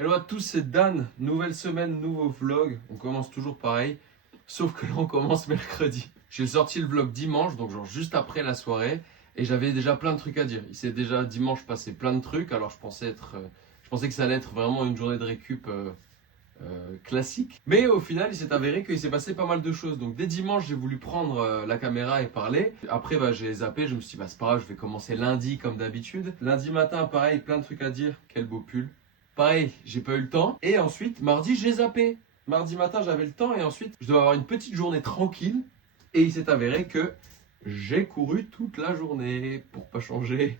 Hello à tous, c'est Dan. Nouvelle semaine, nouveau vlog. On commence toujours pareil, sauf que là on commence mercredi. J'ai sorti le vlog dimanche, donc genre juste après la soirée, et j'avais déjà plein de trucs à dire. Il s'est déjà dimanche passé plein de trucs, alors je pensais que ça allait être vraiment une journée de récup classique. Mais au final, il s'est avéré qu'il s'est passé pas mal de choses. Donc dès dimanche, j'ai voulu prendre la caméra et parler. Après, j'ai zappé, je me suis dit, c'est pas grave, je vais commencer lundi comme d'habitude. Lundi matin, pareil, plein de trucs à dire. Quel beau pull. Pareil, j'ai pas eu le temps. Et ensuite, mardi, j'ai zappé. Mardi matin, j'avais le temps et ensuite, je dois avoir une petite journée tranquille. Et il s'est avéré que j'ai couru toute la journée pour pas changer.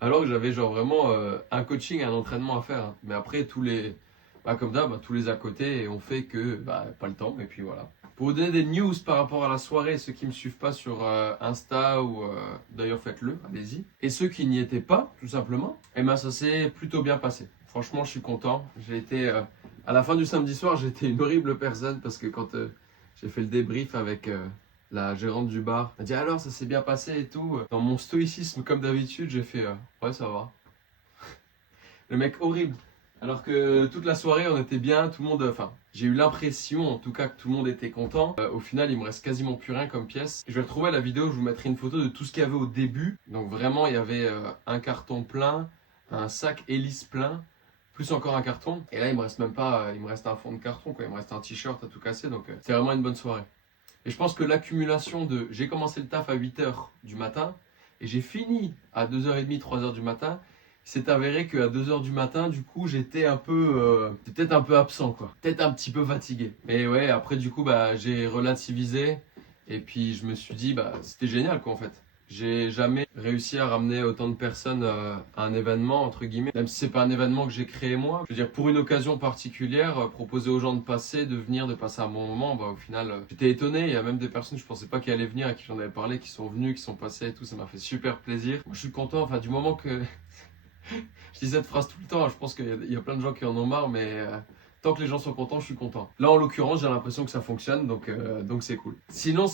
Alors que j'avais genre vraiment un coaching, un entraînement à faire, hein. Mais après, comme d'hab, tous les à côté, ont fait que pas le temps. Et puis voilà. Pour vous donner des news par rapport à la soirée, ceux qui me suivent pas sur Insta ou d'ailleurs faites-le, allez-y. Et ceux qui n'y étaient pas, tout simplement, ça s'est plutôt bien passé. Franchement, je suis content. J'ai été à la fin du samedi soir, j'étais une horrible personne parce que quand j'ai fait le débrief avec la gérante du bar, elle m'a dit alors ça s'est bien passé et tout. Dans mon stoïcisme, comme d'habitude, j'ai fait ouais, ça va. Le mec horrible. Alors que toute la soirée, on était bien, tout le monde. Enfin, j'ai eu l'impression, en tout cas, que tout le monde était content. Au final, il me reste quasiment plus rien comme pièce. Je vais retrouver la vidéo, je vous mettrai une photo de tout ce qu'il y avait au début. Donc vraiment, il y avait un carton plein, un sac hélice plein, plus encore un carton. Et là, il me reste même pas, il me reste un fond de carton, quoi. Il me reste un t-shirt à tout casser. Donc c'est vraiment une bonne soirée. Et je pense que l'accumulation de. J'ai commencé le taf à 8h du matin et j'ai fini à 2h30, 3h du matin. Il s'est avéré qu'à 2h du matin, du coup, j'étais peut-être un peu absent, quoi. Peut-être un petit peu fatigué. Mais ouais, après, du coup, j'ai relativisé. Et puis, je me suis dit, c'était génial, quoi, en fait. J'ai jamais réussi à ramener autant de personnes à un événement, entre guillemets. Même si c'est pas un événement que j'ai créé moi. Je veux dire, pour une occasion particulière, proposer aux gens de passer, de venir, de passer un bon moment, au final, j'étais étonné. Il y a même des personnes, je pensais pas qu'elles allaient venir, à qui j'en avais parlé, qui sont venues, qui sont passées et tout. Ça m'a fait super plaisir. Moi, je suis content, enfin, du moment que je dis cette phrase tout le temps, je pense qu'il y a plein de gens qui en ont marre, mais tant que les gens sont contents, je suis content. Là, en l'occurrence, j'ai l'impression que ça fonctionne, donc c'est cool. Sinon,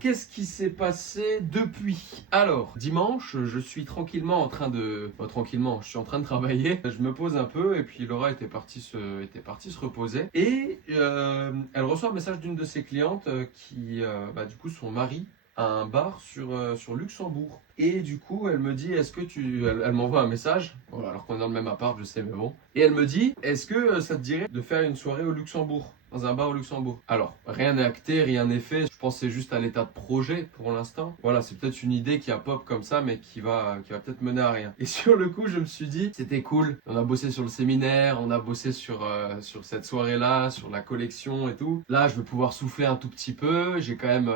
qu'est-ce qui s'est passé depuis? Alors, dimanche, je suis tranquillement en train de... tranquillement, je suis en train de travailler. Je me pose un peu, et puis Laura était partie se reposer. Et elle reçoit un message d'une de ses clientes qui, du coup, son mari à un bar sur Luxembourg. Et du coup, elle me dit, est-ce que tu... Elle m'envoie un message, voilà, alors qu'on est dans le même appart, je sais, mais bon. Et elle me dit, est-ce que ça te dirait de faire une soirée au Luxembourg, dans un bar au Luxembourg? Alors, rien n'est acté, rien n'est fait. Je pense que c'est juste à l'état de projet pour l'instant. Voilà, c'est peut-être une idée qui a pop comme ça, mais qui va peut-être mener à rien. Et sur le coup, je me suis dit, c'était cool. On a bossé sur le séminaire, on a bossé sur cette soirée-là, sur la collection et tout. Là, je vais pouvoir souffler un tout petit peu. J'ai quand même...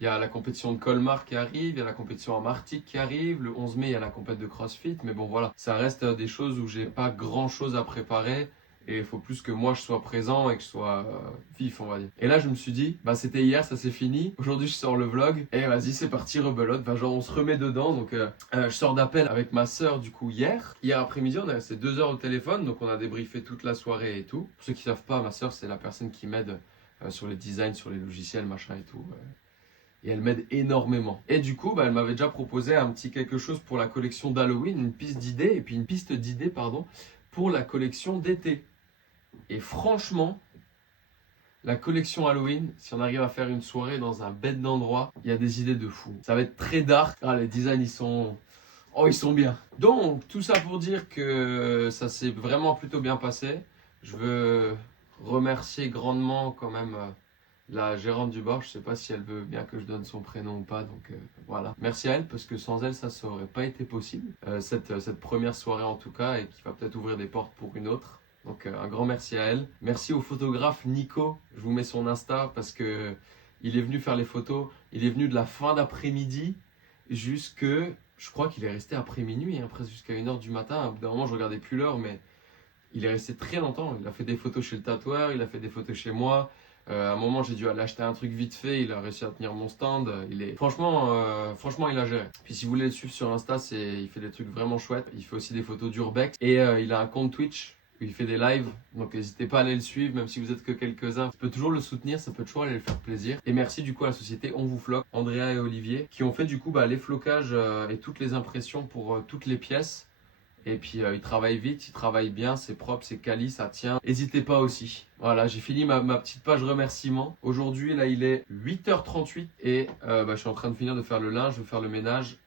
il y a la compétition de Colmar qui arrive, il y a la compétition à Martigues qui arrive, le 11 mai il y a la compétition de CrossFit, mais bon voilà, ça reste des choses où j'ai pas grand chose à préparer et il faut plus que moi je sois présent et que je sois vif, on va dire. Et là je me suis dit, c'était hier, ça c'est fini, aujourd'hui je sors le vlog et vas-y c'est parti, rebelote, genre on se remet dedans, donc je sors d'appel avec ma soeur du coup hier après-midi on a resté 2 heures au téléphone, donc on a débriefé toute la soirée et tout. Pour ceux qui savent pas, ma soeur c'est la personne qui m'aide sur les designs, sur les logiciels, machin et tout. Et elle m'aide énormément. Et du coup, elle m'avait déjà proposé un petit quelque chose pour la collection d'Halloween, une piste d'idées, et puis une piste d'idées, pardon, pour la collection d'été. Et franchement, la collection Halloween, si on arrive à faire une soirée dans un bête d'endroit, il y a des idées de fou. Ça va être très dark. Ah, les designs, ils sont bien. Donc, tout ça pour dire que ça s'est vraiment plutôt bien passé. Je veux remercier grandement quand même la gérante du bar. Je sais pas si elle veut bien que je donne son prénom ou pas, donc voilà. Merci à elle parce que sans elle, ça aurait pas été possible. Cette première soirée en tout cas, et qui va peut-être ouvrir des portes pour une autre. Donc un grand merci à elle. Merci au photographe Nico. Je vous mets son Insta parce que il est venu faire les photos. Il est venu de la fin d'après-midi jusque... Je crois qu'il est resté après minuit, presque jusqu'à 1h du matin. À bout d'un moment, je regardais plus l'heure, mais il est resté très longtemps. Il a fait des photos chez le tatoueur, il a fait des photos chez moi. À un moment, j'ai dû aller acheter un truc vite fait. Il a réussi à tenir mon stand. Franchement, il a géré. Puis si vous voulez le suivre sur Insta, il fait des trucs vraiment chouettes. Il fait aussi des photos d'urbex. Et il a un compte Twitch où il fait des lives. Donc n'hésitez pas à aller le suivre, même si vous êtes que quelques-uns. Ça peut toujours le soutenir, ça peut toujours aller le faire plaisir. Et merci du coup à la société On vous floque, Andrea et Olivier, qui ont fait du coup les flocages et toutes les impressions pour toutes les pièces. Et puis il travaille vite, il travaille bien, c'est propre, c'est quali, ça tient. N'hésitez pas aussi. Voilà, j'ai fini ma petite page remerciements. Aujourd'hui, là, il est 8h38 et je suis en train de finir de faire le linge, de faire le ménage.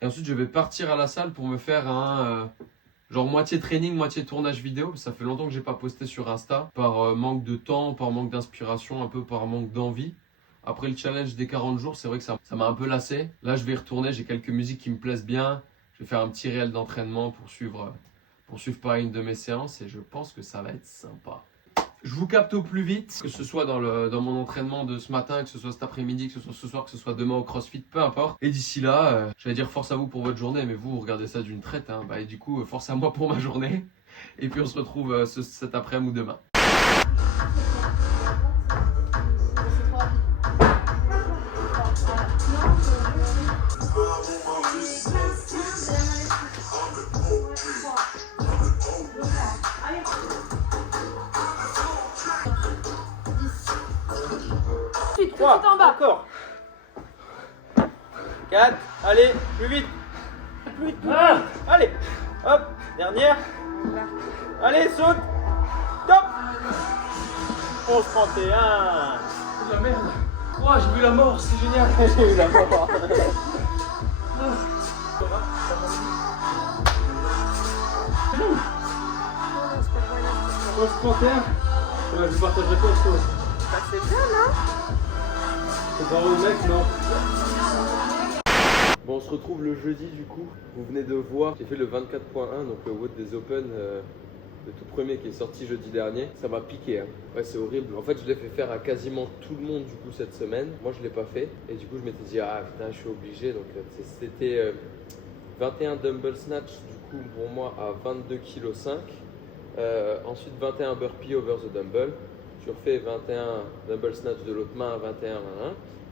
Et ensuite, je vais partir à la salle pour me faire un genre moitié training, moitié tournage vidéo. Ça fait longtemps que j'ai pas posté sur Insta par manque de temps, par manque d'inspiration, un peu par manque d'envie. Après le challenge des 40 jours, c'est vrai que ça m'a un peu lassé. Là, je vais y retourner, j'ai quelques musiques qui me plaisent bien. Je vais faire un petit réel d'entraînement pour suivre par une de mes séances et je pense que ça va être sympa. Je vous capte au plus vite, que ce soit dans mon entraînement de ce matin, que ce soit cet après-midi, que ce soit ce soir, que ce soit demain au CrossFit, peu importe. Et d'ici là, j'allais dire force à vous pour votre journée, mais vous regardez ça d'une traite. Hein. Et du coup, force à moi pour ma journée. Et puis on se retrouve cet après-midi ou demain. Tout en bas. Encore. 4. Allez, plus vite. Plus vite. Allez. Hop. Dernière. Allez, saute. Top. 11, 31. C'est de la merde. Oh, j'ai vu la mort, c'est génial. J'ai eu la mort. 11, 31. Ouais, je partagerai pas ce chose. C'est bien, non? C'est pas au mec, non. Bon, on se retrouve le jeudi du coup. Vous venez de voir, j'ai fait le 24.1, donc le WOD des Open, le tout premier qui est sorti jeudi dernier. Ça m'a piqué, hein. Ouais, c'est horrible. En fait, je l'ai fait faire à quasiment tout le monde du coup cette semaine. Moi, je l'ai pas fait. Et du coup, je m'étais dit, ah putain, je suis obligé. Donc, c'était 21 dumbbell snatch du coup pour moi à 22,5 kg. Ensuite, 21 burpees over the dumbbell. Tu refais 21 dumbbell snatch de l'autre main à 21,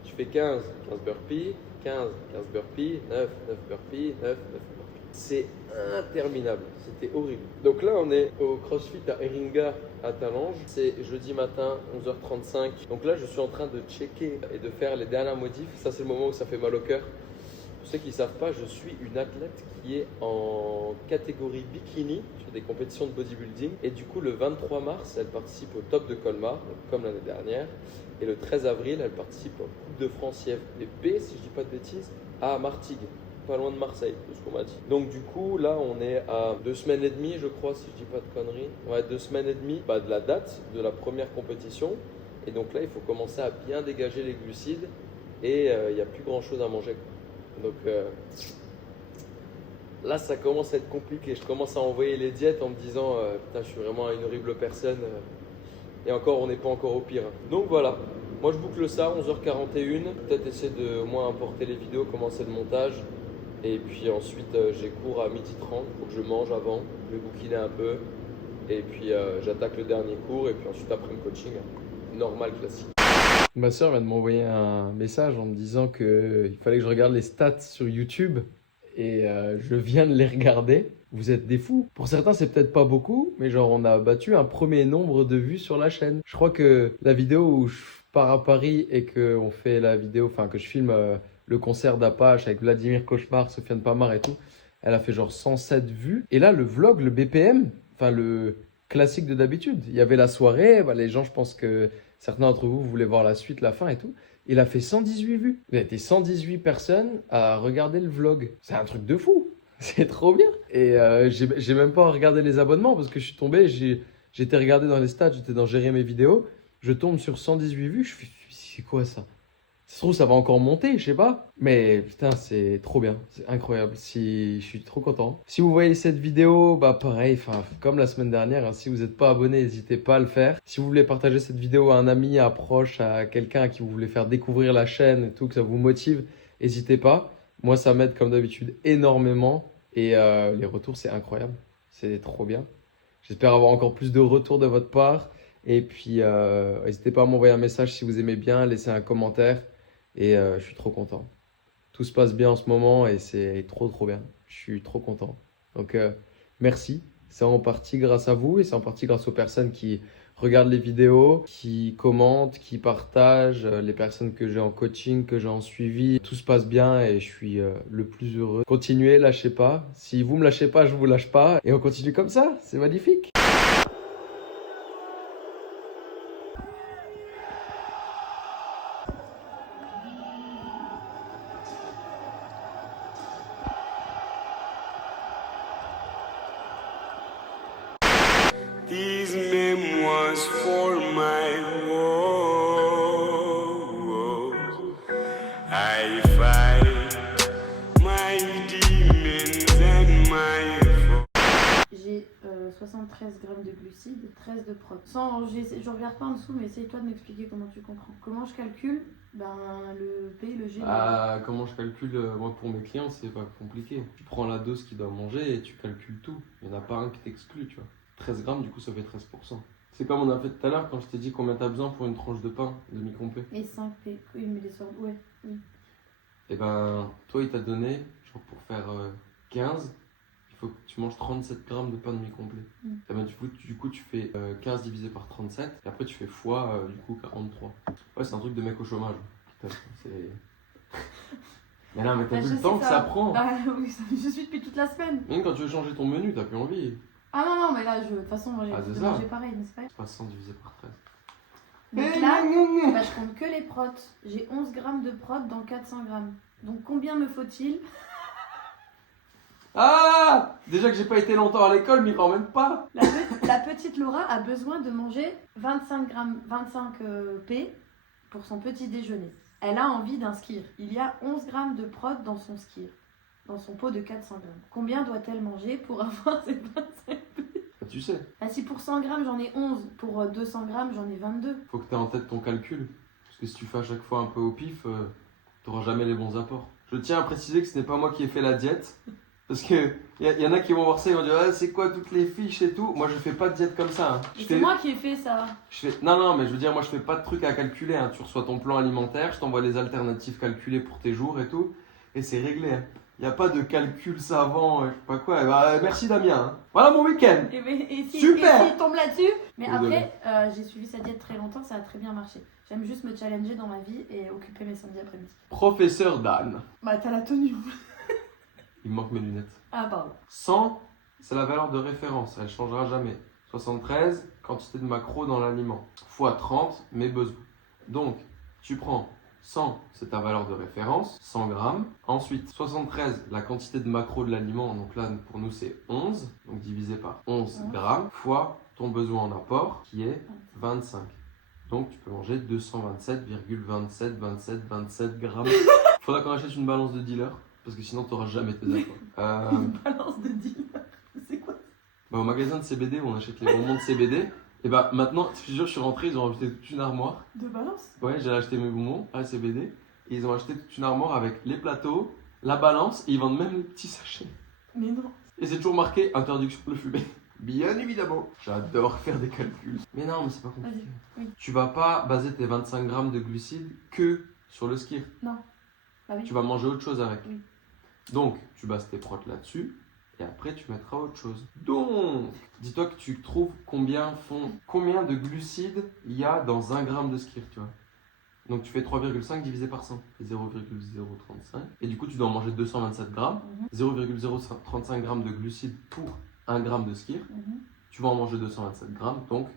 tu fais 15 burpees, 15 burpees, 9 burpees, 9 burpees. C'est interminable, c'était horrible. Donc là, on est au CrossFit à Eringa à Talange. C'est jeudi matin, 11h35. Donc là, je suis en train de checker et de faire les dernières modifs. Ça, c'est le moment où ça fait mal au cœur. Pour ceux qui ne savent pas, je suis une athlète qui est en catégorie bikini sur des compétitions de bodybuilding. Et du coup, le 23 mars, elle participe au top de Colmar, comme l'année dernière. Et le 13 avril, elle participe en Coupe de France IFBB, si je ne dis pas de bêtises, à Martigues, pas loin de Marseille, de ce qu'on m'a dit. Donc du coup, là, on est à 2 semaines et demie, je crois, si je ne dis pas de conneries. Ouais, 2 semaines et demie de la date de la première compétition. Et donc là, il faut commencer à bien dégager les glucides. Et il n'y a plus grand-chose à manger. Donc là, ça commence à être compliqué. Je commence à envoyer les diètes en me disant putain, je suis vraiment une horrible personne. Et encore, on n'est pas encore au pire. Donc voilà, moi je boucle ça, 11h41. Peut-être essayer de au moins importer les vidéos, commencer le montage. Et puis ensuite, j'ai cours à 12h30. Il faut que je mange avant. Je vais bouquiner un peu. Et puis j'attaque le dernier cours. Et puis ensuite, après le coaching, normal, classique. Ma soeur vient de m'envoyer un message en me disant qu'il fallait que je regarde les stats sur YouTube et je viens de les regarder. Vous êtes des fous. Pour certains, c'est peut-être pas beaucoup, mais genre on a battu un premier nombre de vues sur la chaîne. Je crois que la vidéo où je pars à Paris et qu'on fait la vidéo, enfin que je filme le concert d'Apache avec Vladimir Cauchemar, Sofiane Pamar et tout, elle a fait genre 107 vues. Et là, le vlog, le BPM, enfin le classique de d'habitude, il y avait la soirée, les gens, je pense que certains d'entre vous voulaient voir la suite, la fin et tout. Il a fait 118 vues. Il a été 118 personnes à regarder le vlog. C'est un truc de fou. C'est trop bien. Et j'ai même pas regardé les abonnements parce que je suis tombé, j'étais regardé dans les stats, j'étais dans gérer mes vidéos. Je tombe sur 118 vues. Je fais, c'est quoi ça? Ça se trouve, ça va encore monter, je sais pas. Mais putain, c'est trop bien. C'est incroyable. Je suis trop content. Si vous voyez cette vidéo, bah pareil, comme la semaine dernière, hein, si vous n'êtes pas abonné, n'hésitez pas à le faire. Si vous voulez partager cette vidéo à un ami, à un proche, à quelqu'un à qui vous voulez faire découvrir la chaîne et tout, que ça vous motive, n'hésitez pas. Moi, ça m'aide comme d'habitude énormément. Et les retours, c'est incroyable. C'est trop bien. J'espère avoir encore plus de retours de votre part. Et puis, n'hésitez pas à m'envoyer un message si vous aimez bien, laissez un commentaire. Et je suis trop content. Tout se passe bien en ce moment et c'est trop bien. Je suis trop content. Donc merci. c'est en partie grâce à vous et c'est en partie grâce aux personnes qui regardent les vidéos, qui commentent, qui partagent, les personnes que j'ai en coaching, que j'ai en suivi. Tout se passe bien et je suis le plus heureux. Continuez, lâchez pas. Si vous me lâchez pas, je vous lâche pas. Et on continue comme ça, c'est magnifique. These memoirs for my woes. I fight my demons and my foes. J'ai 73 grammes de glucides, 13 de prot. Je regarde pas en dessous, mais essaye-toi de m'expliquer comment tu comprends. Comment je calcule le P, le G, Comment je calcule, moi pour mes clients, c'est pas compliqué. Tu prends la dose qu'il doit manger et tu calcules tout. Il n'y en a pas un qui t'exclut, tu vois. 13 grammes, du coup, ça fait 13%. C'est comme on a fait tout à l'heure quand je t'ai dit combien t'as besoin pour une tranche de pain demi-complet. Et 5 P, oui, mais les sortes, ouais. Oui. Et ben, toi, il t'a donné, genre pour faire 15, il faut que tu manges 37 grammes de pain demi-complet. Et ben, du coup, tu fais 15 divisé par 37, et après, tu fais fois, du coup, 43. Ouais, c'est un truc de mec au chômage. Putain, c'est... Mais non, mais t'as vu le temps que ça prend. Ah oui, je suis depuis toute la semaine. Même quand tu veux changer ton menu, t'as plus envie. Ah non, mais là, de toute façon, moi, j'ai c'est de ça. manger pareil, mais c'est pas grave. C'est pas 100 divisé par 13. Donc là, je compte que les protes. J'ai 11 grammes de protes dans 400 grammes. Donc combien me faut-il? Ah! Déjà que j'ai pas été longtemps à l'école, m'y rend même pas. La petite Laura a besoin de manger 25 grammes, 25 P pour son petit déjeuner. Elle a envie d'un skyr. Il y a 11 grammes de prot dans son skyr, dans son pot de 400 grammes. Combien doit-elle manger pour avoir ces 25 P? Tu sais, Ah, si pour 100 grammes j'en ai 11, pour 200 grammes j'en ai 22. faut que t'aies en tête ton calcul. Parce que si tu fais à chaque fois un peu au pif, t'auras jamais les bons apports. Je tiens à préciser que ce n'est pas moi qui ai fait la diète. Parce que y en a qui vont voir ça et vont dire ah, c'est quoi toutes les fiches et tout. Moi je fais pas de diète comme ça. Hein. C'est moi qui ai fait ça. Non, mais je veux dire, moi je fais pas de trucs à calculer. Hein. Tu reçois ton plan alimentaire, je t'envoie les alternatives calculées pour tes jours et tout. Et c'est réglé. Hein. Y a pas de calcul savant, je sais pas quoi. Bah, merci Damien. Hein. Voilà mon week-end. Et si, Super. Et s'il tombe là-dessus. Mais Désolé. après, j'ai suivi sa diète très longtemps, ça a très bien marché. J'aime juste me challenger dans ma vie et occuper mes samedis après-midi. Professeur Dan. Bah t'as la tenue. Il me manque mes lunettes. Ah pardon. 100, c'est la valeur de référence, elle ne changera jamais. 73, quantité de macros dans l'aliment. Fois 30, mes besoins. Donc, tu prends 100, c'est ta valeur de référence, 100 grammes. Ensuite, 73, la quantité de macros de l'aliment, donc là pour nous c'est 11, donc divisé par 11 grammes, fois ton besoin en apport qui est 25. Donc tu peux manger 227,27 grammes. Faudra qu'on achète une balance de dealer. Parce que sinon, tu n'auras jamais tes apports. Une balance de dealer. C'est quoi ça? Bah, au magasin de CBD où on achète les bonbons de CBD, et bah maintenant, je te jure, je suis rentré, ils ont rajouté toute une armoire. De balance? Ouais, j'ai acheté mes bonbons à CBD. Et ils ont acheté toute une armoire avec les plateaux, la balance, et ils vendent même les petits sachets. Mais non. Et c'est toujours marqué interdiction de fumer. Bien évidemment. J'adore faire des calculs. Mais non, mais c'est pas compliqué. Oui. Tu vas pas baser tes 25 grammes de glucides que sur le skyr. Non. Bah oui. Tu vas manger autre chose avec. Oui. Donc, tu bases tes protes là-dessus et après tu mettras autre chose. Donc, dis-toi que tu trouves combien de glucides il y a dans 1 gramme de skyr, tu vois. Donc, tu fais 3,5 divisé par 100, c'est 0,035. Et du coup, tu dois en manger 227 grammes. 0,035 grammes de glucides pour 1 gramme de skyr. Tu vas en manger 227 grammes, donc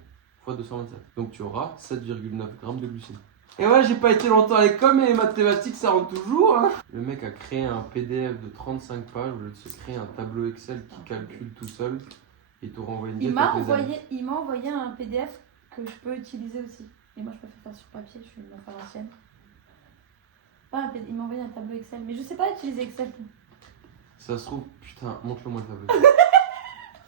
fois 227. Donc, tu auras 7,9 grammes de glucides. Et ouais, j'ai pas été longtemps à l'école, mais les mathématiques, ça rentre toujours. Hein. Le mec a créé un PDF de 35 pages au lieu de se créer un tableau Excel qui calcule tout seul et te renvoie une diète. Il m'a envoyé un PDF que je peux utiliser aussi. Et moi, je préfère faire sur papier, je suis une meuf à l'ancienne. Il m'a envoyé un tableau Excel, mais je sais pas utiliser Excel. Ça se trouve, putain, montre-le-moi le tableau.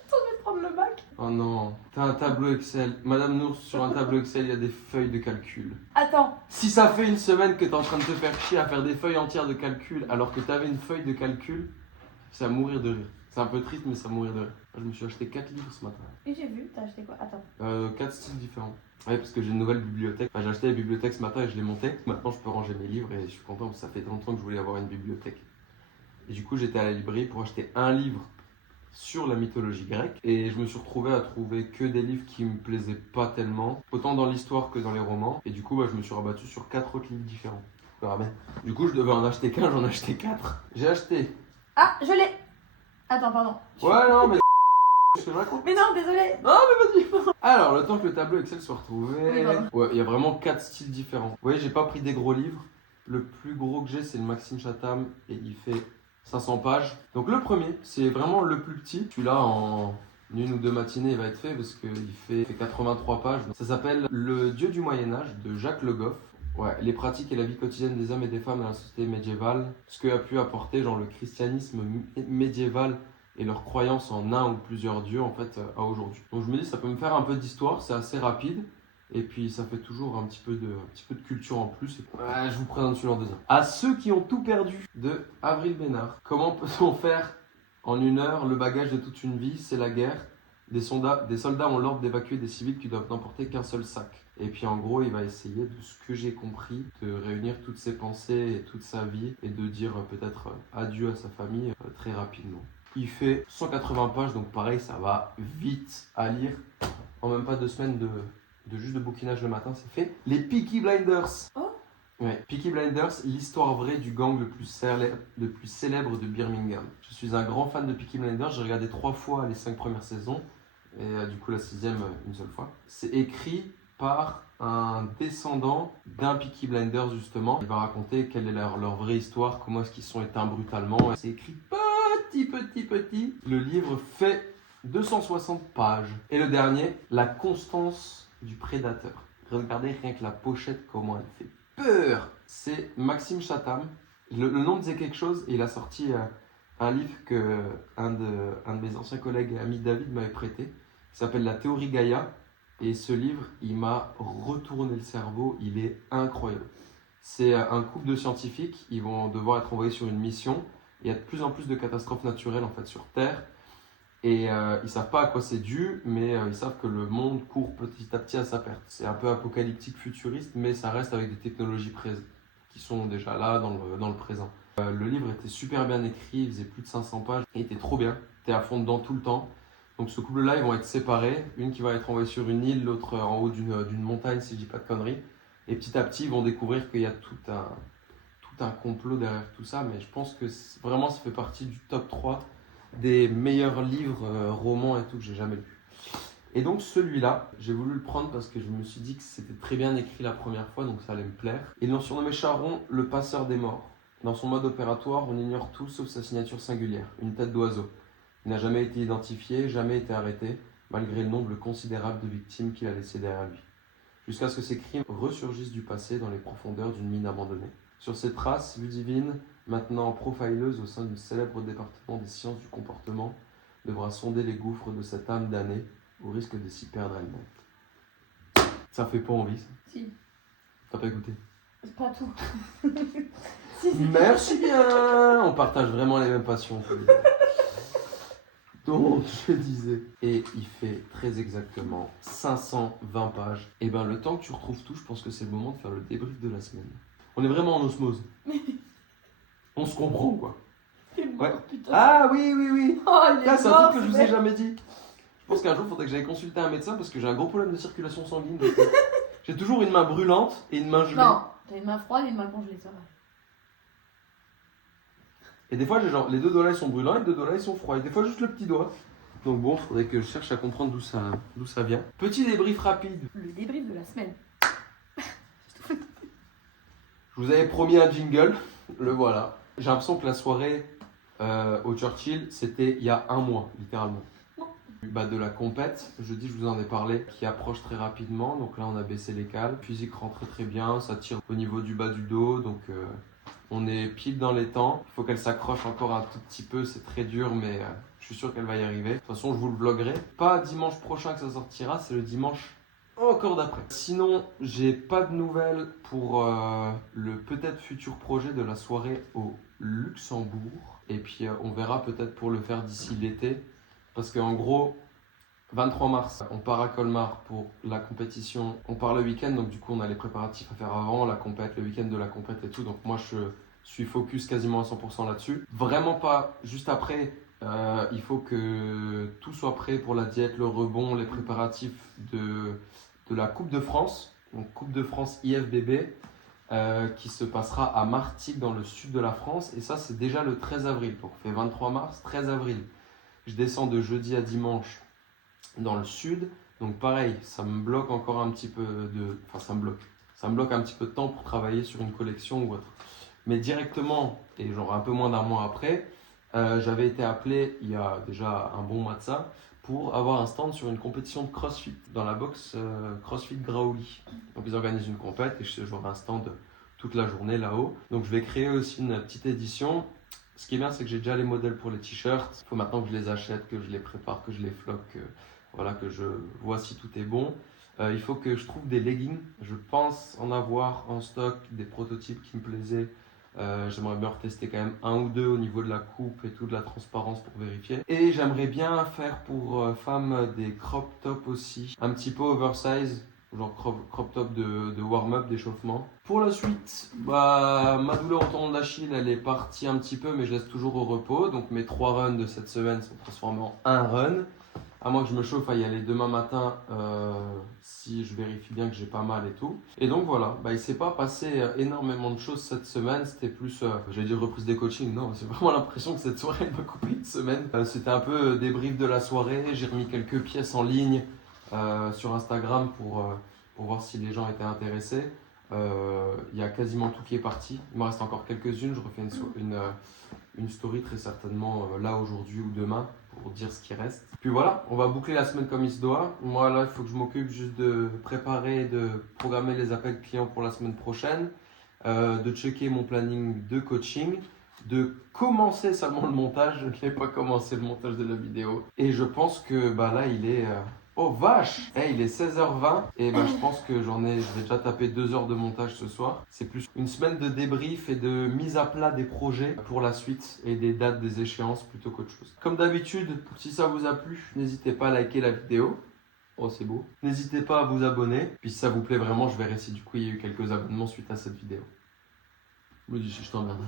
Je vais prendre le bac. Oh non, t'as un tableau Excel. Madame Nours, sur un tableau Excel, il y a des feuilles de calcul. Attends. Si ça fait une semaine que t'es en train de te faire chier à faire des feuilles entières de calcul alors que t'avais une feuille de calcul, c'est à mourir de rire. C'est un peu triste, mais c'est à mourir de rire. Moi, je me suis acheté 4 livres ce matin. Et j'ai vu, t'as acheté quoi? Attends. 4 styles différents. Ouais, parce que j'ai une nouvelle bibliothèque. Enfin, j'ai acheté la bibliothèque ce matin et je l'ai montée. Maintenant, je peux ranger mes livres et je suis content parce que ça fait longtemps que je voulais avoir une bibliothèque. Et du coup, j'étais à la librairie pour acheter un livre sur la mythologie grecque. Et je me suis retrouvé à trouver que des livres qui me plaisaient pas tellement, autant dans l'histoire que dans les romans. Et du coup, je me suis rabattu sur 4 autres livres différents. On verra bien. Du coup, je devais en acheter qu'un, j'en ai acheté 4. J'ai acheté. Ah, je l'ai. Attends, pardon. Ouais, non, mais. Je te raconte. Mais non, désolé. Non, mais vas-y. Alors, le temps que le tableau Excel soit retrouvé. Oui, pardon. Ouais, il y a vraiment 4 styles différents. Vous voyez, j'ai pas pris des gros livres. Le plus gros que j'ai, c'est le Maxime Chatham et il fait 500 pages. Donc, le premier, c'est vraiment le plus petit. Celui-là, en 1 ou 2 matinées, il va être fait parce qu'il fait 83 pages. Ça s'appelle Le Dieu du Moyen-Âge de Jacques Le Goff. Ouais, les pratiques et la vie quotidienne des hommes et des femmes dans la société médiévale. Ce que a pu apporter genre, le christianisme médiéval et leur croyance en un ou plusieurs dieux en fait à aujourd'hui. Donc je me dis ça peut me faire un peu d'histoire, c'est assez rapide et puis ça fait toujours un petit peu de culture en plus. Ouais, je vous présente celui-là en 2 heures. À ceux qui ont tout perdu de Avril Bénard. Comment peut-on faire en 1 heure le bagage de toute une vie? C'est la guerre. Des soldats ont l'ordre d'évacuer des civils qui doivent n'emporter qu'un seul sac. Et puis en gros, il va essayer, de ce que j'ai compris, de réunir toutes ses pensées et toute sa vie et de dire peut-être adieu à sa famille très rapidement. Il fait 180 pages, donc pareil, ça va vite à lire. En même pas 2 semaines de juste de bouquinage le matin, c'est fait. Les Peaky Blinders. Oh. Ouais, Peaky Blinders, l'histoire vraie du gang le plus célèbre de Birmingham. Je suis un grand fan de Peaky Blinders, j'ai regardé 3 fois les 5 premières saisons, et du coup la 6e une seule fois. C'est écrit par un descendant d'un Peaky Blinders justement. Il va raconter quelle est leur vraie histoire, comment est-ce qu'ils sont éteints brutalement. C'est écrit petit. Le livre fait 260 pages. Et le dernier, La constance du prédateur. Regardez rien que la pochette, comment elle fait peur. C'est Maxime Chatham. Le nom disait quelque chose et il a sorti un livre que un de mes anciens collègues et amis David m'avait prêté. Il s'appelle La théorie Gaïa. Et ce livre, il m'a retourné le cerveau. Il est incroyable. C'est un couple de scientifiques. Ils vont devoir être envoyés sur une mission. Il y a de plus en plus de catastrophes naturelles en fait sur Terre. Et ils savent pas à quoi c'est dû, mais ils savent que le monde court petit à petit à sa perte. C'est un peu apocalyptique, futuriste, mais ça reste avec des technologies qui sont déjà là dans le présent. Le livre était super bien écrit, il faisait plus de 500 pages, et il était trop bien. T'es à fond dedans tout le temps. Donc ce couple-là, ils vont être séparés. Une qui va être envoyée sur une île, l'autre en haut d'une montagne, si je dis pas de conneries. Et petit à petit, ils vont découvrir qu'il y a tout un complot derrière tout ça. Mais je pense que vraiment, ça fait partie du top 3 des meilleurs livres, romans et tout que j'ai jamais lu. Et donc celui-là, j'ai voulu le prendre parce que je me suis dit que c'était très bien écrit la première fois, donc ça allait me plaire. Ils l'ont surnommé Charon, le passeur des morts. Dans son mode opératoire, on ignore tout sauf sa signature singulière, une tête d'oiseau. Il n'a jamais été identifié, jamais été arrêté, malgré le nombre considérable de victimes qu'il a laissées derrière lui. Jusqu'à ce que ces crimes ressurgissent du passé dans les profondeurs d'une mine abandonnée. Sur ces traces, Ludivine, maintenant profileuse au sein du célèbre département des sciences du comportement, devra sonder les gouffres de cette âme damnée, au risque de s'y perdre elle-même. Ça fait pas envie, ça? Si. T'as pas écouté? C'est pas tout. Si, Merci bien. On partage vraiment les mêmes passions. Donc, je disais, et il fait très exactement 520 pages. Et ben, le temps que tu retrouves tout, je pense que c'est le moment de faire le débrief de la semaine. On est vraiment en osmose. On se comprend, quoi. Ouais. Putain. Ah oui. Oh, il est Là, c'est un mort, truc que je vous ce ai mec. jamais dit. Je pense qu'un jour, il faudrait que j'aille consulter un médecin parce que j'ai un gros problème de circulation sanguine. Donc, j'ai toujours une main brûlante et une main gelée. Non, t'as une main froide et une main congelée, ça va. Et des fois, j'ai genre, les 2 doigts là, ils sont brûlants et les 2 doigts là, ils sont froids. Et des fois, juste le petit doigt. Donc bon, il faudrait que je cherche à comprendre d'où ça vient. Petit débrief rapide. Le débrief de la semaine. Je vous avais promis un jingle. Le voilà. J'ai l'impression que la soirée au Churchill, c'était il y a 1 mois, littéralement. De la compète, jeudi je vous en ai parlé, qui approche très rapidement. Donc là, on a baissé les cales. La physique rentre très bien, ça tire au niveau du bas du dos. Donc on est pile dans les temps. Il faut qu'elle s'accroche encore un tout petit peu, c'est très dur, mais je suis sûr qu'elle va y arriver. De toute façon, je vous le vloguerai. Pas dimanche prochain que ça sortira, c'est le dimanche encore d'après. Sinon, j'ai pas de nouvelles pour le peut-être futur projet de la soirée au Luxembourg. Et puis on verra peut-être pour le faire d'ici l'été. Parce qu'en gros, 23 mars, on part à Colmar pour la compétition. On part le week-end, donc du coup on a les préparatifs à faire avant, la compète, le week-end de la compète et tout. Donc moi je suis focus quasiment à 100% là-dessus. Vraiment pas juste après Il faut que tout soit prêt pour la diète, le rebond, les préparatifs de la Coupe de France, donc Coupe de France IFBB, qui se passera à Martigues dans le sud de la France. Et ça, c'est déjà le 13 avril. Donc on fait 23 mars, 13 avril. Je descends de jeudi à dimanche dans le sud. Donc pareil, ça me bloque encore un petit peu de... Enfin, ça me bloque un petit peu de temps pour travailler sur une collection ou autre. Mais directement, et genre un peu moins d'un mois après, j'avais été appelé il y a déjà un bon mois de ça pour avoir un stand sur une compétition de CrossFit dans la box CrossFit Graouli. Donc ils organisent une compète et j'aurai un stand toute la journée là-haut. Donc je vais créer aussi une petite édition. Ce qui est bien, c'est que j'ai déjà les modèles pour les t-shirts. Il faut maintenant que je les achète, que je les prépare, que je les floque, voilà, que je vois si tout est bon. Il faut que je trouve des leggings. Je pense en avoir en stock des prototypes qui me plaisaient. J'aimerais bien retester quand même un ou deux au niveau de la coupe et tout, de la transparence pour vérifier. Et j'aimerais bien faire pour femmes des crop tops aussi, un petit peu oversize, genre crop top de warm-up, d'échauffement. Pour la suite, bah, ma douleur au tendon d'Achille, elle est partie un petit peu, mais je laisse toujours au repos. Donc mes 3 runs de cette semaine sont transformés en un run. À moins que je me chauffe à y aller demain matin, si je vérifie bien que j'ai pas mal et tout. Et donc voilà, bah, il s'est pas passé énormément de choses cette semaine. C'était plus, j'allais dire reprise des coachings. Non, c'est vraiment l'impression que cette soirée m'a coupé une semaine. C'était un peu débrief de la soirée. J'ai remis quelques pièces en ligne sur Instagram pour voir si les gens étaient intéressés. Il y a quasiment tout qui est parti. Il me reste encore quelques-unes. Je refais une story très certainement là aujourd'hui ou demain pour dire ce qui reste. Puis voilà, on va boucler la semaine comme il se doit. Moi là, il faut que je m'occupe juste de préparer, de programmer les appels clients pour la semaine prochaine, de checker mon planning de coaching, de commencer seulement le montage. Je n'ai pas commencé le montage de la vidéo. Et je pense que bah là, il est... Oh vache! Il est 16h20 et bah, je pense que je vais déjà taper 2 heures de montage ce soir. C'est plus une semaine de débrief et de mise à plat des projets pour la suite et des dates des échéances plutôt qu'autre chose. Comme d'habitude, si ça vous a plu, n'hésitez pas à liker la vidéo. Oh c'est beau. N'hésitez pas à vous abonner. Puis si ça vous plaît vraiment, je verrai si du coup il y a eu quelques abonnements suite à cette vidéo. Me dis si je t'emmerde.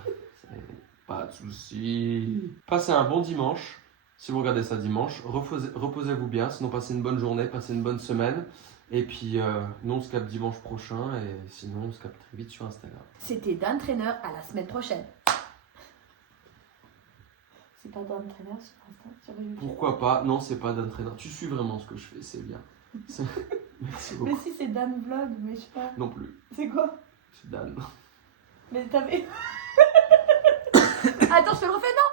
Pas de soucis. Passez un bon dimanche. Si vous regardez ça dimanche, reposez-vous bien, sinon passez une bonne journée, passez une bonne semaine. Et puis, nous on se capte dimanche prochain et sinon on se capte très vite sur Instagram. C'était Dan Trainer, à la semaine prochaine. C'est pas Dan Trainer sur Insta, sur YouTube? Pourquoi pas? Non, c'est pas Dan Trainer. Tu suis vraiment ce que je fais, c'est bien. Merci beaucoup. Mais si c'est Dan Vlog, mais je sais pas. Non plus. C'est quoi? C'est Dan. Mais t'avais... Attends, je te le refais, non?